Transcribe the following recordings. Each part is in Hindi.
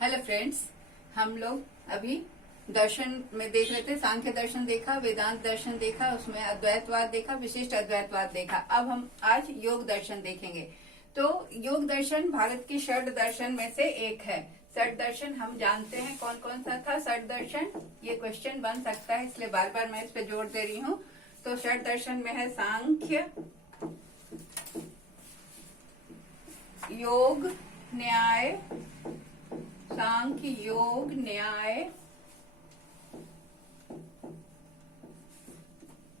हेलो फ्रेंड्स, हम लोग अभी दर्शन में देख रहे थे। सांख्य दर्शन देखा, वेदांत दर्शन देखा, उसमें अद्वैतवाद देखा, विशिष्ट अद्वैतवाद देखा। अब हम आज योग दर्शन देखेंगे। तो योग दर्शन भारत की षड दर्शन में से एक है। षड दर्शन हम जानते हैं कौन कौन सा था। षड दर्शन ये क्वेश्चन बन सकता है, इसलिए बार बार मैं इस पे जोर दे रही हूँ। तो षड दर्शन में है सांख्य, योग, न्याय, सांख्य, योग, न्याय,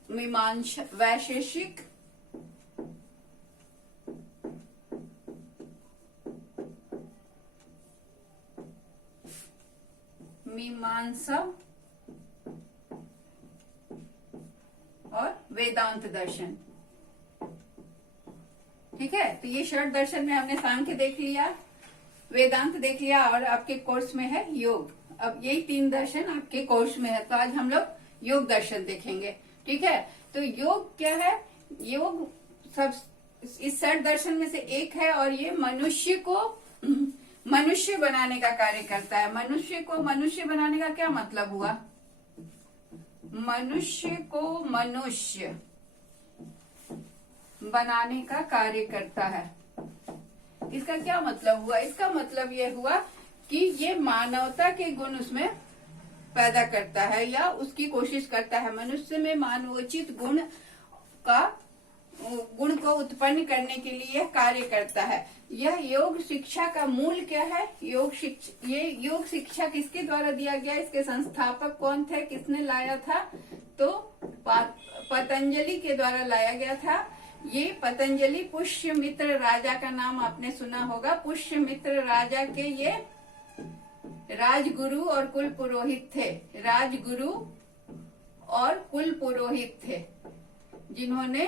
मीमांसा, वैशेषिक, मीमांसा और वेदांत दर्शन। ठीक है, तो ये षड दर्शन में हमने सांख्य देख लिया, वेदांत देख लिया और आपके कोर्स में है योग। अब यही तीन दर्शन आपके कोर्स में है, तो आज हम लोग योग दर्शन देखेंगे। ठीक है, तो योग क्या है? योग सब इस षड दर्शन में से एक है और ये मनुष्य को मनुष्य बनाने का कार्य करता है। मनुष्य को मनुष्य बनाने का क्या मतलब हुआ? मनुष्य को मनुष्य बनाने का कार्य करता है। इसका क्या मतलब हुआ? इसका मतलब ये हुआ कि ये मानवता के गुण उसमें पैदा करता है या उसकी कोशिश करता है। मनुष्य में मानवोचित गुण को उत्पन्न करने के लिए कार्य करता है। यह योग शिक्षा का मूल क्या है? ये योग शिक्षा किसके द्वारा दिया गया? इसके संस्थापक कौन थे? किसने लाया था? तो पतंजलि के द्वारा लाया गया था। ये पतंजलि पुष्यमित्र राजा का नाम आपने सुना होगा। पुष्यमित्र राजा के ये राजगुरु और कुल पुरोहित थे। राजगुरु और कुल पुरोहित थे जिन्होंने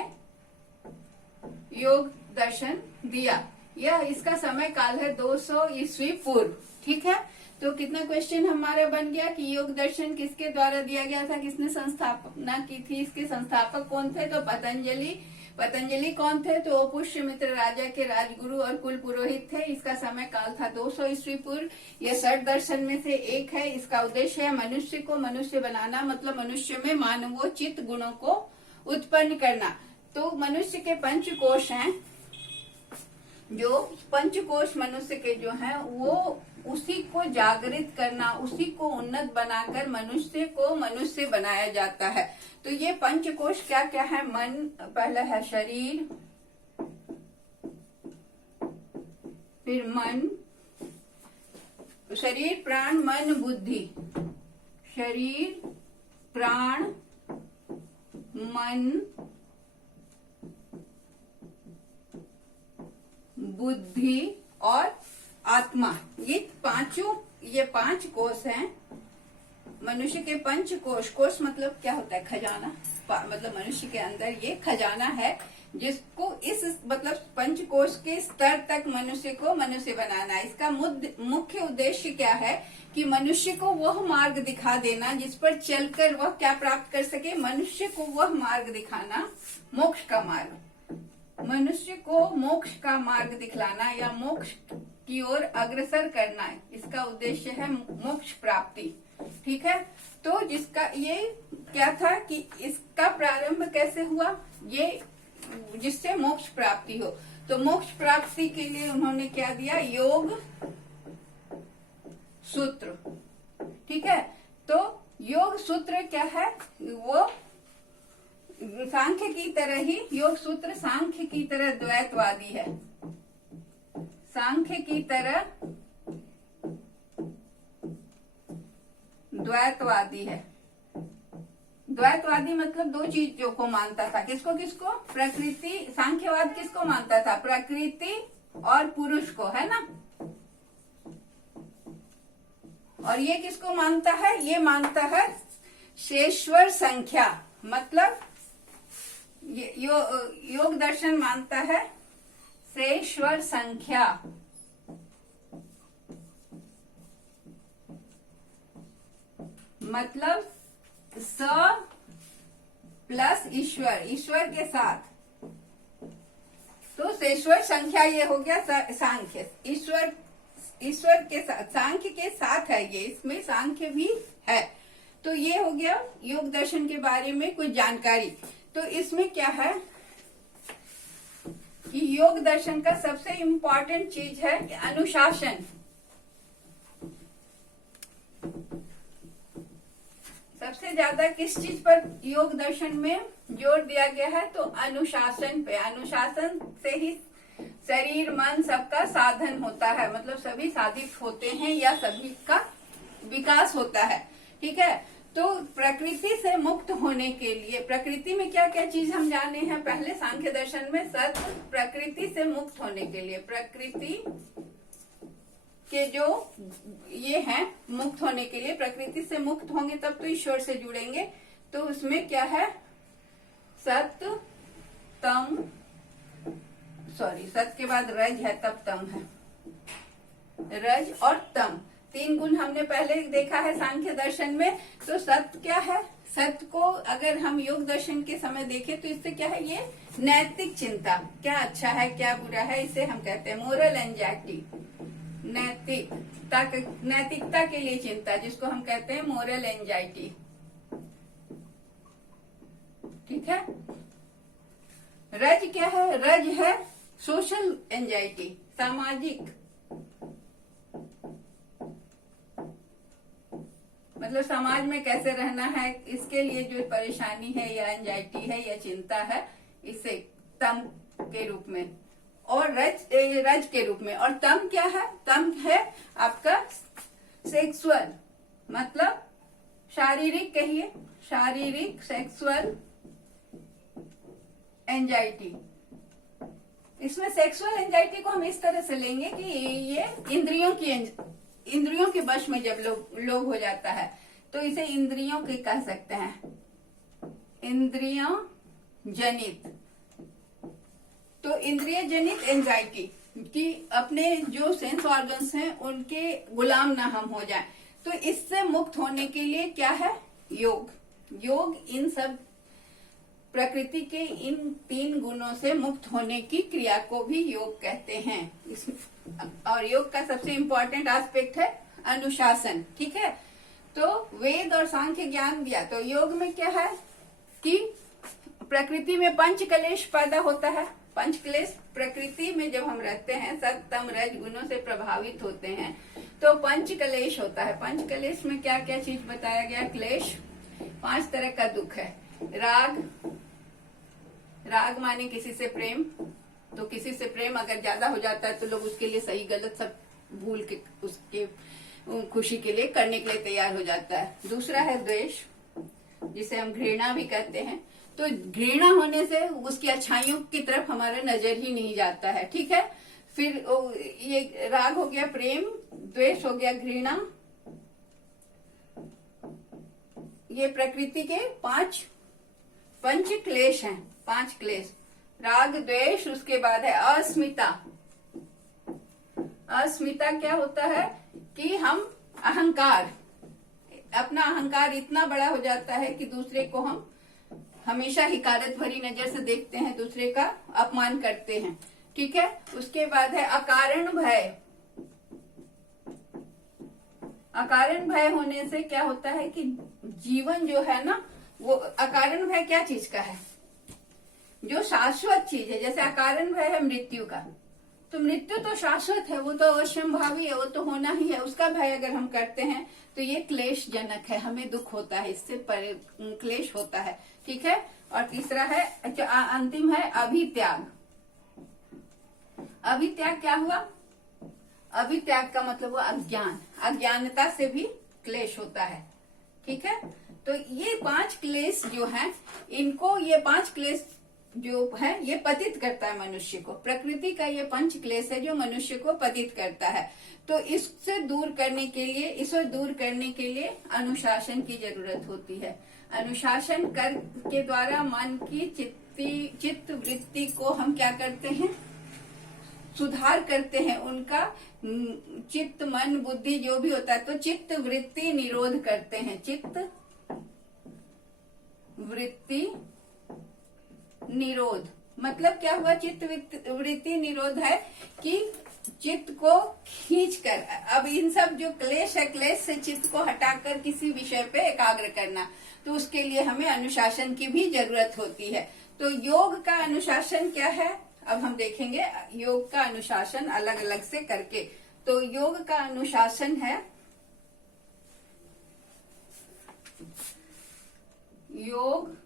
योग दर्शन दिया। यह इसका समय काल है 200 ईस्वी पूर्व। ठीक है, तो कितना क्वेश्चन हमारा बन गया कि योग दर्शन किसके द्वारा दिया गया था, किसने संस्थापना की थी, इसके संस्थापक कौन थे? तो पतंजलि कौन थे? तो पुष्यमित्र राजा के राजगुरु और कुल पुरोहित थे। इसका समय काल था 200 ईस्वी पूर्व। यह षड दर्शन में से एक है। इसका उद्देश्य है मनुष्य को मनुष्य बनाना, मतलब मनुष्य में मानवोचित गुणों को उत्पन्न करना। तो मनुष्य के पंचकोश हैं, जो पंचकोश मनुष्य के जो हैं वो उसी को जागृत करना, उसी को उन्नत बनाकर मनुष्य को मनुष्य बनाया जाता है। तो ये पंचकोश क्या क्या है? मन, पहला है शरीर, फिर मन, शरीर, प्राण, मन, बुद्धि। शरीर, प्राण, मन, बुद्धि और आत्मा। ये पांच कोष हैं मनुष्य के। पंच कोष मतलब क्या होता है? खजाना। मतलब मनुष्य के अंदर ये खजाना है जिसको इस मतलब पंचकोश के स्तर तक मनुष्य को मनुष्य बनाना है। इसका मुख्य उद्देश्य क्या है कि मनुष्य को वह मार्ग दिखा देना जिस पर चलकर वह क्या प्राप्त कर सके। मनुष्य को वह मार्ग दिखाना, मोक्ष का मार्ग। मनुष्य को मोक्ष का मार्ग दिखलाना या मोक्ष की ओर अग्रसर करना है। इसका उद्देश्य है मोक्ष प्राप्ति। ठीक है, तो जिसका ये क्या था कि इसका प्रारंभ कैसे हुआ? ये जिससे मोक्ष प्राप्ति हो। तो मोक्ष प्राप्ति के लिए उन्होंने क्या दिया? योग सूत्र। ठीक है, तो योग सूत्र क्या है? वो सांख्य की तरह ही योग सूत्र सांख्य की तरह द्वैतवादी है। सांख्य की तरह द्वैतवादी है। द्वैतवादी मतलब दो चीजों को मानता था। किसको किसको? प्रकृति। सांख्यवाद किसको मानता था? प्रकृति और पुरुष को, है ना। और ये किसको मानता है? ये मानता है शेश्वर संख्या। मतलब योग दर्शन मानता है शेश्वर संख्या। मतलब स प्लस ईश्वर, ईश्वर के साथ। तो शेश्वर संख्या ये हो गया सांख्य। ईश्वर ईश्वर के साथ, सांख्य के साथ है ये, इसमें सांख्य भी है। तो ये हो गया योग दर्शन के बारे में कुछ जानकारी। तो इसमें क्या है कि योग दर्शन का सबसे इम्पोर्टेंट चीज है अनुशासन। सबसे ज्यादा किस चीज पर योग दर्शन में जोर दिया गया है? तो अनुशासन पे। अनुशासन से ही शरीर मन सबका साधन होता है, मतलब सभी साधित होते हैं या सभी का विकास होता है। ठीक है, तो प्रकृति से मुक्त होने के लिए, प्रकृति में क्या क्या चीज हम जाने हैं पहले सांख्य दर्शन में, सत्य, प्रकृति से मुक्त होने के लिए, प्रकृति के जो ये हैं मुक्त होने के लिए, प्रकृति से मुक्त होंगे तब तो ईश्वर से जुड़ेंगे। तो उसमें क्या है? सत्य, तम, सत्य के बाद रज है तब तम है। रज और तम तीन गुण हमने पहले देखा है सांख्य दर्शन में। तो सत्य क्या है? सत्य को अगर हम योग दर्शन के समय देखें तो इससे क्या है? ये नैतिक चिंता, क्या अच्छा है क्या बुरा है, इसे हम कहते हैं मोरल एंजाइटी। नैतिकता के लिए चिंता, जिसको हम कहते हैं मोरल एंजाइटी। ठीक है। रज क्या है? रज है सोशल एंजाइटी, सामाजिक, मतलब समाज में कैसे रहना है, इसके लिए जो परेशानी है या एंजाइटी है या चिंता है, इसे तम के रूप में और रज के रूप में। और तम क्या है? तम है आपका सेक्सुअल, मतलब शारीरिक, कहिए शारीरिक, सेक्सुअल एंजाइटी। इसमें सेक्सुअल एंजाइटी को हम इस तरह से लेंगे कि ये इंद्रियों के वश में जब लोग हो जाता है, तो इसे इंद्रियों के कह सकते हैं, इंद्रियों जनित। तो इंद्रिय जनित एंजाइटी कि अपने जो सेंस ऑर्गन्स हैं उनके गुलाम ना हम हो जाएं। तो इससे मुक्त होने के लिए क्या है? योग। योग इन सब प्रकृति के इन तीन गुणों से मुक्त होने की क्रिया को भी योग कहते हैं। और योग का सबसे इम्पोर्टेंट एस्पेक्ट है अनुशासन। ठीक है, तो वेद और सांख्य ज्ञान दिया। तो योग में क्या है कि प्रकृति में पंच कलेश पैदा होता है। पंच क्लेश प्रकृति में जब हम रहते हैं, सत्य तम रज गुणों से प्रभावित होते हैं, तो पंच कलेश होता है। पंच कलेश में क्या क्या चीज बताया गया? क्लेश, 5 तरह का दुख है। राग माने किसी से प्रेम, तो किसी से प्रेम अगर ज्यादा हो जाता है तो लोग उसके लिए सही गलत सब भूल के उसके खुशी के लिए करने के लिए तैयार हो जाता है। दूसरा है द्वेष, जिसे हम घृणा भी कहते हैं। तो घृणा होने से उसकी अच्छाइयों की तरफ हमारा नजर ही नहीं जाता है। ठीक है, फिर ये राग हो गया प्रेम, द्वेष हो गया घृणा। ये प्रकृति के पंच क्लेश हैं, 5 क्लेश। राग, द्वेष, उसके बाद है अस्मिता। अस्मिता क्या होता है कि हम अहंकार, अपना अहंकार इतना बड़ा हो जाता है कि दूसरे को हम हमेशा हिकारत भरी नजर से देखते हैं, दूसरे का अपमान करते हैं। ठीक है, उसके बाद है अकारण भय। अकारण भय होने से क्या होता है कि जीवन जो है ना, वो अकारण भय क्या चीज का है? जो शाश्वत चीज है। जैसे अकारण भय है मृत्यु का, तो मृत्यु तो शाश्वत है, वो तो अवश्यंभावी है, वो तो होना ही है। उसका भय अगर हम करते हैं तो ये क्लेश जनक है, हमें दुख होता है, इससे क्लेश होता है। ठीक है, और तीसरा है, अंतिम है अभित्याग। अभित्याग क्या हुआ? अभित्याग का मतलब हुआ अज्ञान। अज्ञानता से भी क्लेश होता है। ठीक है, तो ये 5 क्लेश जो हैं, इनको, ये 5 क्लेश जो है ये पतित करता है मनुष्य को। प्रकृति का ये 5 क्लेश है जो मनुष्य को पतित करता है। तो इससे दूर करने के लिए, इसे दूर करने के लिए अनुशासन की जरूरत होती है। अनुशासन कर के द्वारा मन की चित्त वृत्ति को हम क्या करते हैं? सुधार करते हैं। उनका चित्त, मन, बुद्धि जो भी होता है, तो चित्त वृत्ति निरोध करते हैं। चित्त वृत्ति निरोध मतलब क्या हुआ? चित्त वृत्ति निरोध है कि चित्त को खींच कर, अब इन सब जो क्लेश है, क्लेश से चित्त को हटाकर किसी विषय पे एकाग्र करना, तो उसके लिए हमें अनुशासन की भी जरूरत होती है। तो योग का अनुशासन क्या है, अब हम देखेंगे योग का अनुशासन अलग अलग से करके। तो योग का अनुशासन है, योग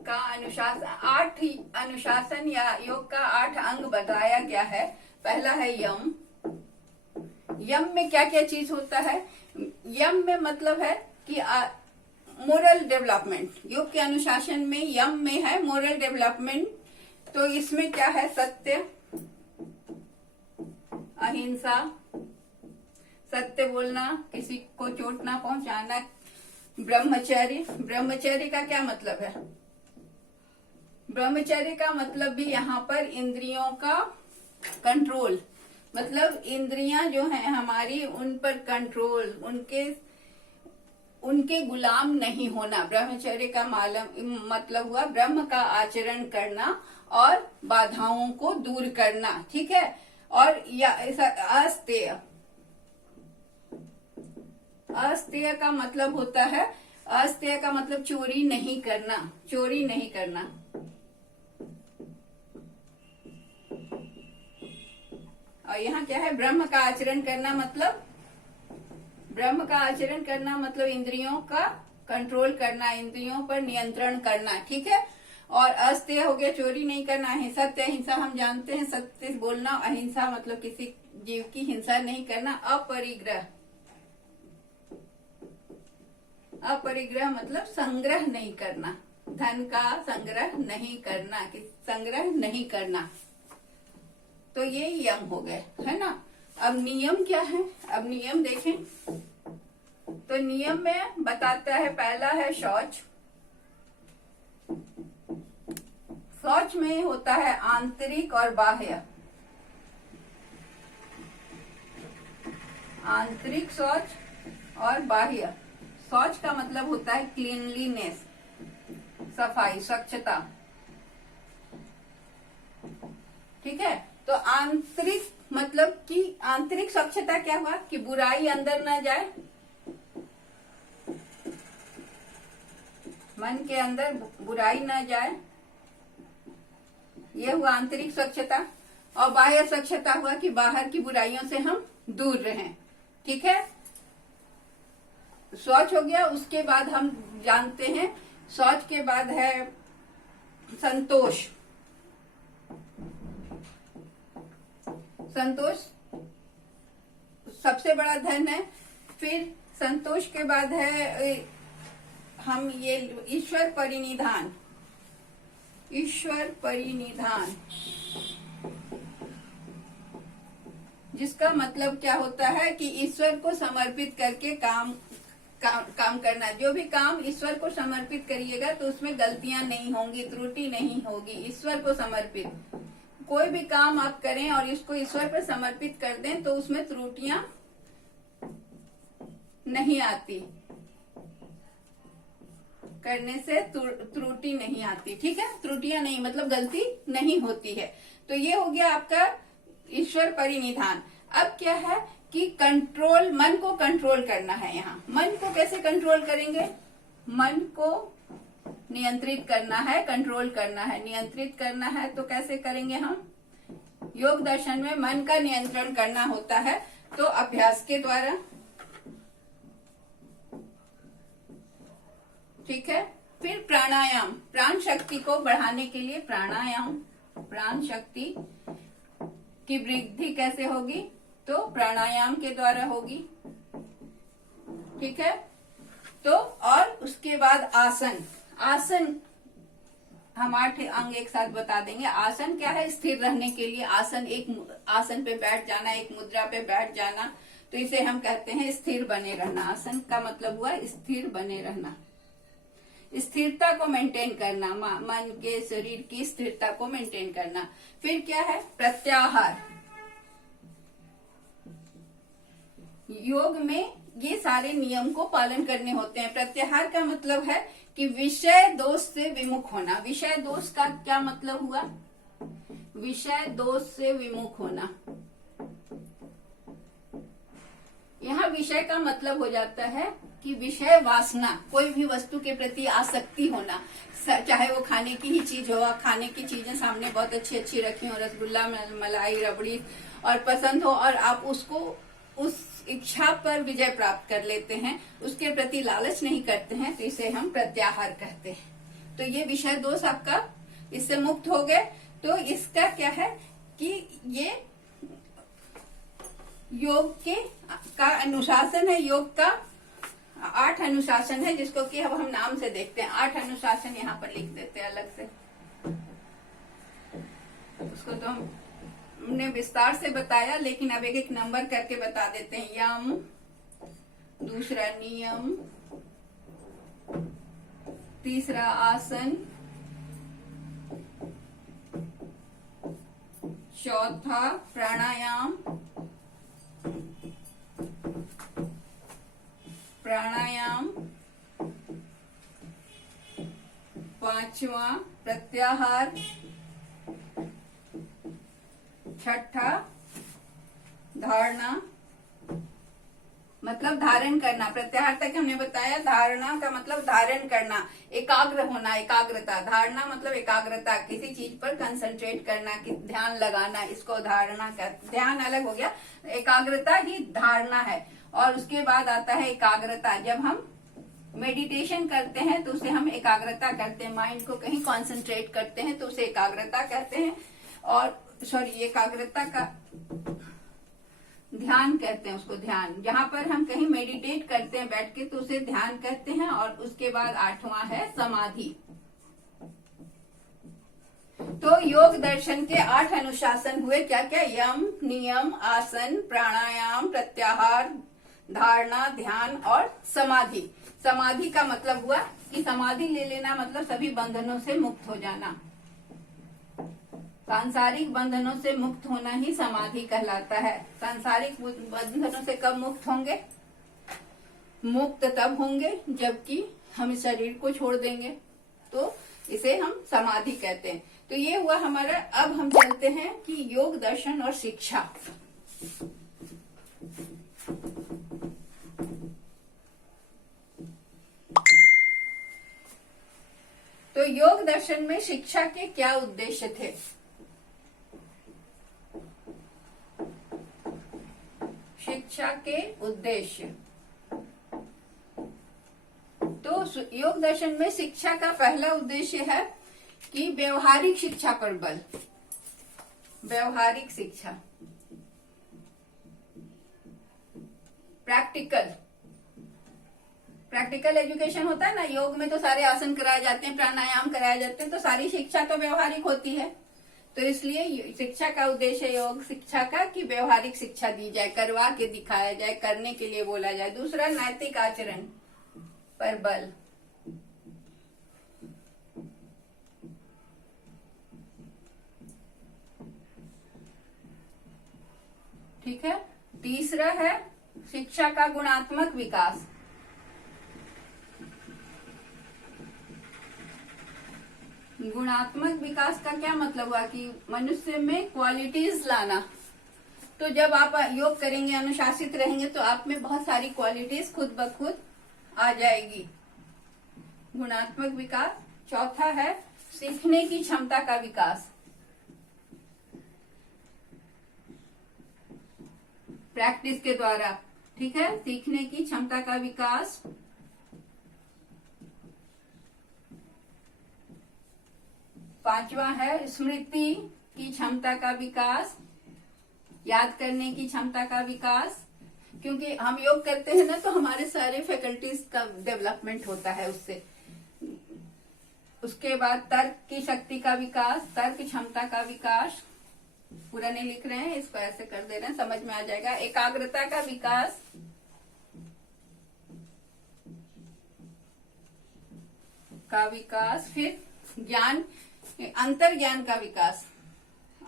का अनुशासन 8 अनुशासन या योग का 8 अंग बताया गया है। पहला है यम। यम में क्या क्या चीज होता है? यम में मतलब है कि मोरल डेवलपमेंट। योग के अनुशासन में यम में है मोरल डेवलपमेंट। तो इसमें क्या है? सत्य, अहिंसा, सत्य बोलना, किसी को चोट ना पहुंचाना, ब्रह्मचर्य। ब्रह्मचर्य का क्या मतलब है? ब्रह्मचर्य का मतलब भी यहाँ पर इंद्रियों का कंट्रोल, मतलब इंद्रियां जो हैं हमारी, उन पर कंट्रोल, उनके गुलाम नहीं होना। ब्रह्मचर्य का मतलब हुआ ब्रह्म का आचरण करना और बाधाओं को दूर करना, ठीक है। और अस्तेय, अस्तेय का मतलब होता है, अस्तेय का मतलब चोरी नहीं करना, चोरी नहीं करना। और यहाँ क्या है? ब्रह्म का आचरण करना, मतलब ब्रह्म का आचरण करना मतलब इंद्रियों का कंट्रोल करना, इंद्रियों पर नियंत्रण करना, ठीक है। और अस्तेय हो गया चोरी नहीं करना। सत्य, अहिंसा हम जानते हैं, सत्य बोलना। अहिंसा मतलब किसी जीव की हिंसा नहीं करना। अपरिग्रह, अपरिग्रह मतलब संग्रह नहीं करना, धन का संग्रह नहीं करना, संग्रह नहीं करना। तो ये यम हो गए, है ना। अब नियम क्या है? अब नियम देखें तो नियम में बताता है, पहला है शौच। शौच में होता है आंतरिक और बाह्य। आंतरिक शौच और बाह्य। शौच का मतलब होता है क्लीनलीनेस, सफाई, स्वच्छता, ठीक है। तो आंतरिक मतलब कि आंतरिक स्वच्छता क्या हुआ? कि बुराई अंदर न जाए, मन के अंदर बुराई न जाए, यह हुआ आंतरिक स्वच्छता। और बाह्य स्वच्छता हुआ कि बाहर की बुराइयों से हम दूर रहें, ठीक है। शौच हो गया। उसके बाद हम जानते हैं शौच के बाद है संतोष। संतोष सबसे बड़ा धन है। फिर संतोष के बाद है हम ये ईश्वर परिनिधान। ईश्वर परिनिधान जिसका मतलब क्या होता है कि ईश्वर को समर्पित करके काम करना। जो भी काम ईश्वर को समर्पित करिएगा तो उसमें गलतियां नहीं होंगी, त्रुटि नहीं होगी। ईश्वर को समर्पित कोई भी काम आप करें और इसको ईश्वर पर समर्पित कर दें तो उसमें त्रुटियां नहीं आती, करने से त्रुटि नहीं आती, ठीक है। त्रुटियां नहीं मतलब गलती नहीं होती है। तो ये हो गया आपका ईश्वर परिनिधान। अब क्या है कि कंट्रोल, मन को कंट्रोल करना है। यहाँ मन को कैसे कंट्रोल करेंगे? मन को नियंत्रित करना है, कंट्रोल करना है, नियंत्रित करना है। तो कैसे करेंगे हम? योग दर्शन में मन का नियंत्रण करना होता है तो अभ्यास के द्वारा, ठीक है। फिर प्राणायाम, प्राण शक्ति को बढ़ाने के लिए प्राणायाम। प्राण शक्ति की वृद्धि कैसे होगी? तो प्राणायाम के द्वारा होगी, ठीक है। तो और उसके बाद आसन। आसन हम 8 अंग एक साथ बता देंगे। आसन क्या है? स्थिर रहने के लिए आसन, एक आसन पे बैठ जाना, एक मुद्रा पे बैठ जाना, तो इसे हम कहते हैं स्थिर बने रहना। आसन का मतलब हुआ स्थिर बने रहना, स्थिरता को मेंटेन करना, मन के शरीर की स्थिरता को मेंटेन करना। फिर क्या है? प्रत्याहार। योग में ये सारे नियम को पालन करने होते हैं। प्रत्याहार का मतलब है कि विषय दोष से विमुख होना। विषय दोष का क्या मतलब हुआ? विषय दोष से विमुख होना। यहाँ विषय का मतलब हो जाता है कि विषय वासना, कोई भी वस्तु के प्रति आसक्ति होना, चाहे वो खाने की ही चीज हो, खाने की चीजें सामने बहुत अच्छी अच्छी रखी हो, रसगुल्ला, मलाई, रबड़ी, और पसंद हो, और आप उसको उस इच्छा पर विजय प्राप्त कर लेते हैं, उसके प्रति लालच नहीं करते हैं, तो इसे हम प्रत्याहार कहते हैं। तो ये विषय दोष आपका इससे मुक्त हो गए। तो इसका क्या है कि ये योग के का अनुशासन है, योग का 8 अनुशासन है, जिसको कि अब हम नाम से देखते हैं। 8 अनुशासन यहाँ पर लिख देते हैं अलग से। उसको तो हमने विस्तार से बताया, लेकिन अब एक एक नंबर करके बता देते हैं। यम, दूसरा नियम, तीसरा आसन, चौथा प्राणायाम, पांचवा प्रत्याहार, छठा धारणा, मतलब धारण करना। प्रत्याहार तक हमने बताया, धारणा का मतलब धारण करना, एकाग्र होना, एकाग्रता। धारणा मतलब एकाग्रता, किसी चीज पर कंसंट्रेट करना, ध्यान लगाना, इसको धारणा का। ध्यान अलग हो गया, एकाग्रता ही धारणा है। और उसके बाद आता है एकाग्रता। जब हम मेडिटेशन करते हैं तो उसे हम एकाग्रता करते हैं, माइंड को कहीं कंसंट्रेट करते हैं तो उसे एकाग्रता कहते हैं। और एकाग्रता का ध्यान कहते हैं उसको, ध्यान। जहां पर हम कहीं मेडिटेट करते हैं बैठ के तो उसे ध्यान कहते हैं। और उसके बाद 8वां है समाधि। तो योग दर्शन के 8 अनुशासन हुए, क्या क्या? यम, नियम, आसन, प्राणायाम, प्रत्याहार, धारणा, ध्यान और समाधि। समाधि का मतलब हुआ कि समाधि ले लेना, मतलब सभी बंधनों से मुक्त हो जाना। सांसारिक बंधनों से मुक्त होना ही समाधि कहलाता है। सांसारिक बंधनों से कब मुक्त होंगे? मुक्त तब होंगे जबकि हम इस शरीर को छोड़ देंगे, तो इसे हम समाधि कहते हैं। तो ये हुआ हमारा। अब हम चलते हैं कि योग दर्शन और शिक्षा। तो योग दर्शन में शिक्षा के क्या उद्देश्य थे? शिक्षा के उद्देश्य, तो योग दर्शन में शिक्षा का पहला उद्देश्य है कि व्यवहारिक शिक्षा पर बल। व्यवहारिक शिक्षा, प्रैक्टिकल एजुकेशन होता है ना। योग में तो सारे आसन कराए जाते हैं, प्राणायाम कराए जाते हैं, तो सारी शिक्षा तो व्यवहारिक होती है। तो इसलिए शिक्षा का उद्देश्य योग शिक्षा का कि व्यवहारिक शिक्षा दी जाए, करवा के दिखाया जाए, करने के लिए बोला जाए। दूसरा नैतिक आचरण पर बल। ठीक है। तीसरा है शिक्षा का गुणात्मक विकास। गुणात्मक विकास का क्या मतलब हुआ कि मनुष्य में क्वालिटीज लाना। तो जब आप योग करेंगे, अनुशासित रहेंगे, तो आप में बहुत सारी क्वालिटीज खुद ब खुद आ जाएगी। गुणात्मक विकास। चौथा है सीखने की क्षमता का विकास। प्रैक्टिस के द्वारा, ठीक है, सीखने की क्षमता का विकास। पांचवा है स्मृति की क्षमता का विकास, याद करने की क्षमता का विकास। क्योंकि हम योग करते हैं ना, तो हमारे सारे फैकल्टीज का डेवलपमेंट होता है उससे। उसके बाद तर्क की शक्ति का विकास, तर्क क्षमता का विकास। पूरा नहीं लिख रहे हैं, इसको ऐसे कर दे रहे हैं, समझ में आ जाएगा। एकाग्रता का विकास, फिर ज्ञान, अंतर ज्ञान का विकास।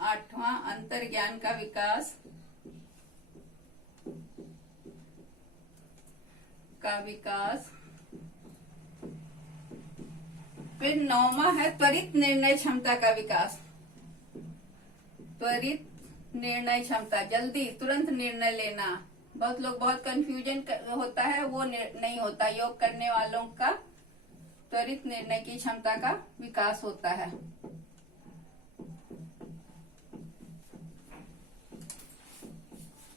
8वां अंतर ज्ञान का विकास फिर 9वां है त्वरित निर्णय क्षमता का विकास। त्वरित निर्णय क्षमता, जल्दी तुरंत निर्णय लेना। बहुत लोग बहुत कंफ्यूजन होता है, वो नहीं होता। योग करने वालों का त्वरित निर्णय की क्षमता का विकास होता है।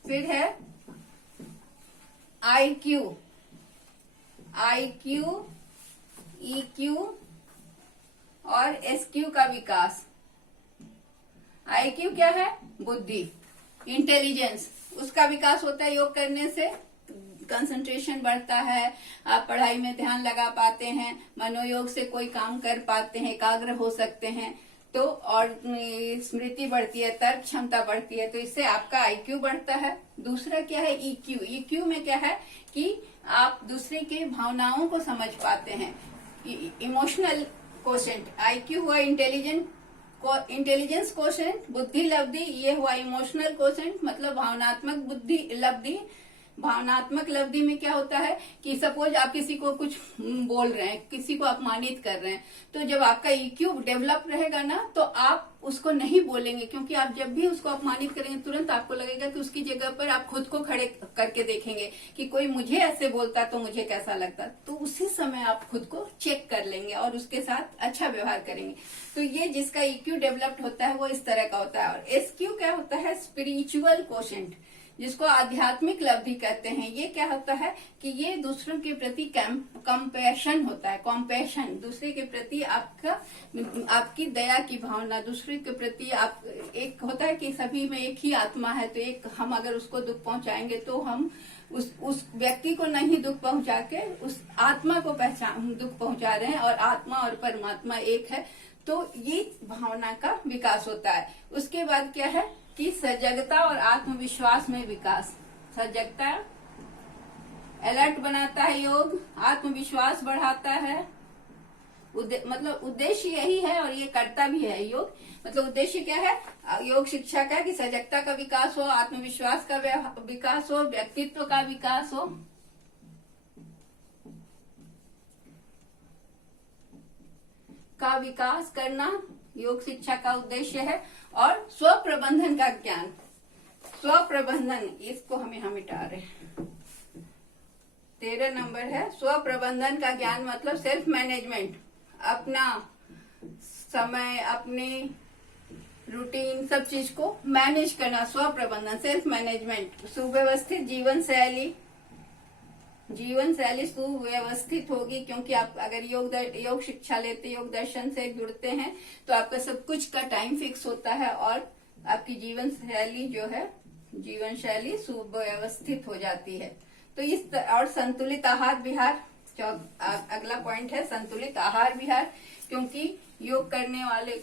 फिर है IQ, EQ और SQ का विकास। IQ क्या है? बुद्धि, इंटेलिजेंस, उसका विकास होता है योग करने से। कंसंट्रेशन बढ़ता है, आप पढ़ाई में ध्यान लगा पाते हैं, मनोयोग से कोई काम कर पाते हैं, एकाग्र हो सकते हैं। तो और स्मृति बढ़ती है, तर्क क्षमता बढ़ती है, तो इससे आपका IQ बढ़ता है। दूसरा क्या है? EQ में क्या है कि आप दूसरे के भावनाओं को समझ पाते हैं। इमोशनल कोशेंट, IQ हुआ इंटेलिजेंस कोशेंट, बुद्धि लब्धि, ये हुआ इमोशनल कोशेंट, मतलब भावनात्मक बुद्धि लब्धि। भावनात्मक लब्धि में क्या होता है कि सपोज आप किसी को कुछ बोल रहे हैं, किसी को अपमानित कर रहे हैं, तो जब आपका EQ डेवलप रहेगा ना, तो आप उसको नहीं बोलेंगे, क्योंकि आप जब भी उसको अपमानित करेंगे तुरंत आपको लगेगा कि उसकी जगह पर आप खुद को खड़े करके देखेंगे कि कोई मुझे ऐसे बोलता तो मुझे कैसा लगता, तो उसी समय आप खुद को चेक कर लेंगे और उसके साथ अच्छा व्यवहार करेंगे। तो ये जिसका EQ डेवलप्ड होता है वो इस तरह का होता है। और SQ क्या होता है? स्पिरिचुअल कोशेंट, जिसको आध्यात्मिक लब्धि कहते हैं। ये क्या होता है कि ये दूसरों के प्रति कंपैशन होता है। कॉम्पैशन, दूसरे के प्रति आपकी दया की भावना, दूसरे के प्रति आप, एक होता है कि सभी में एक ही आत्मा है, तो एक हम अगर उसको दुख पहुंचाएंगे तो हम उस व्यक्ति को नहीं दुख पहुंचा के उस आत्मा को दुख पहुंचा रहे हैं, और आत्मा और परमात्मा एक है। तो ये भावना का विकास होता है। उसके बाद क्या है कि सजगता और आत्मविश्वास में विकास। सजगता अलर्ट बनाता है योग, आत्मविश्वास बढ़ाता है। मतलब उद्देश्य यही है, और ये करता भी है योग। मतलब उद्देश्य क्या है योग शिक्षा का? कि सजगता का विकास हो, आत्मविश्वास का विकास हो, व्यक्तित्व का विकास हो। का विकास करना योग शिक्षा का उद्देश्य है। और स्व प्रबंधन का ज्ञान, स्व प्रबंधन, इसको हम यहाँ मिटा रहे हैं। 13 नंबर है स्व प्रबंधन का ज्ञान, मतलब सेल्फ मैनेजमेंट, अपना समय, अपनी रूटीन, सब चीज को मैनेज करना, स्व प्रबंधन, सेल्फ मैनेजमेंट। सुव्यवस्थित जीवन शैली सुव्यवस्थित होगी, क्योंकि आप अगर योग शिक्षा लेते, योग दर्शन से जुड़ते हैं, तो आपका सब कुछ का टाइम फिक्स होता है, और आपकी जीवन शैली सुव्यवस्थित हो जाती है। तो और संतुलित आहार विहार, अगला पॉइंट है संतुलित आहार विहार, क्योंकि योग करने वाले